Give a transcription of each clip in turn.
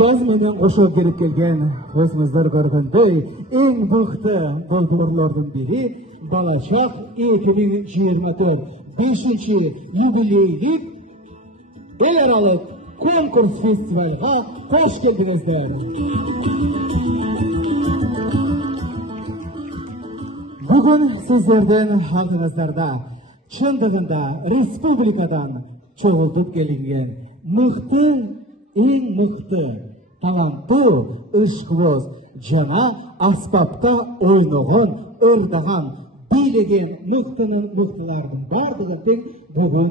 Jazz менен кошо келип келген өзүңүздөр көргөндөй эң мыкты болбоорлордун бири Балачак 2024 5-чи юбилейлик эл аралык конкурс-фестивалга кош келдиңиздер. Бүгүн сиздердин алдыңыздарда чындыгында республикадан чогултуп келинген мыкты, эң мыкты, таланттуу, ышкыбоз жана аспапта ойногон, ырдаган, бийлеген мыктылардын бардыгын тең бүгүн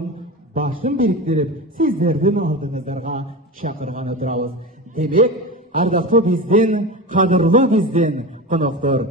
башын бириктирип сиздердин алдыңыздарга чакырган турабыз. Демек, ардактуу биздин, кадырлуу биздин коноктор.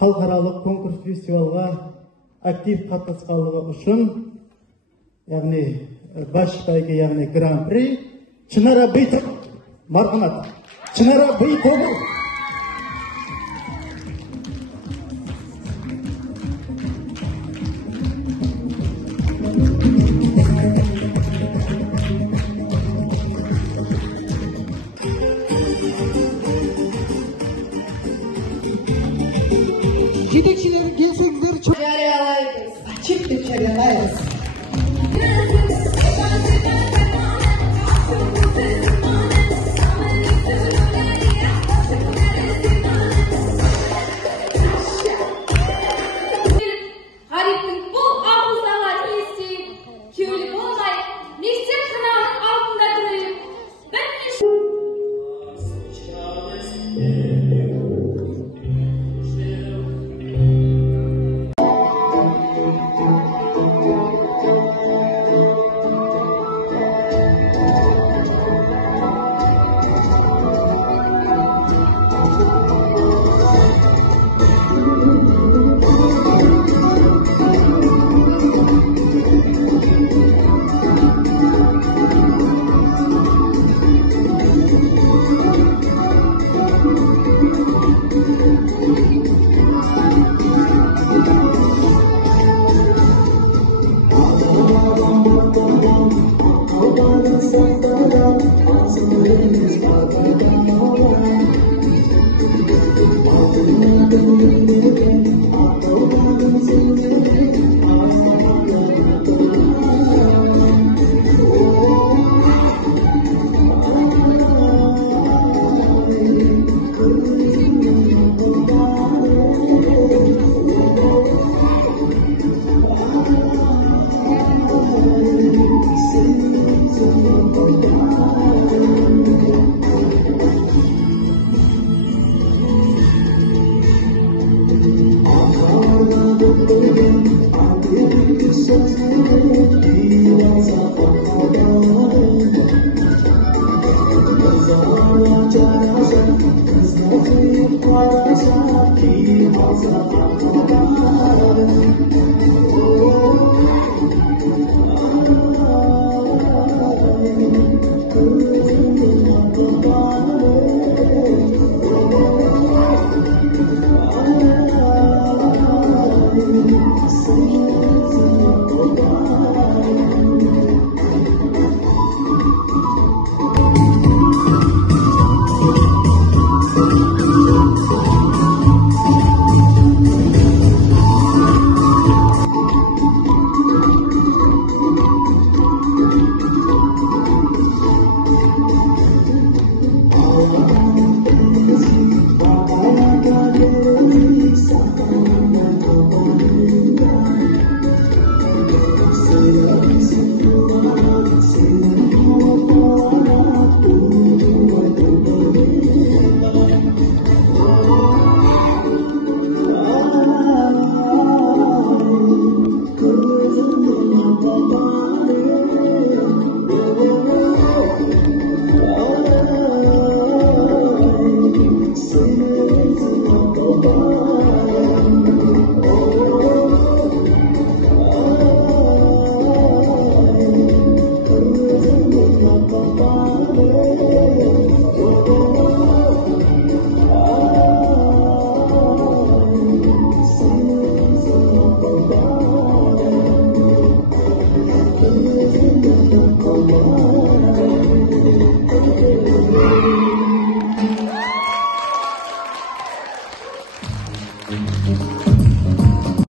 Халыкаралык конкурс-фестивалга актив катнашканлыгы үчүн, ягни баш байге, ягни гран-при Чынара Бейтов, мархамат. Чынара Бейтов. Жетекчилер келсеңиздер, жарыялайбыз, ачык деп жарыялайбыз.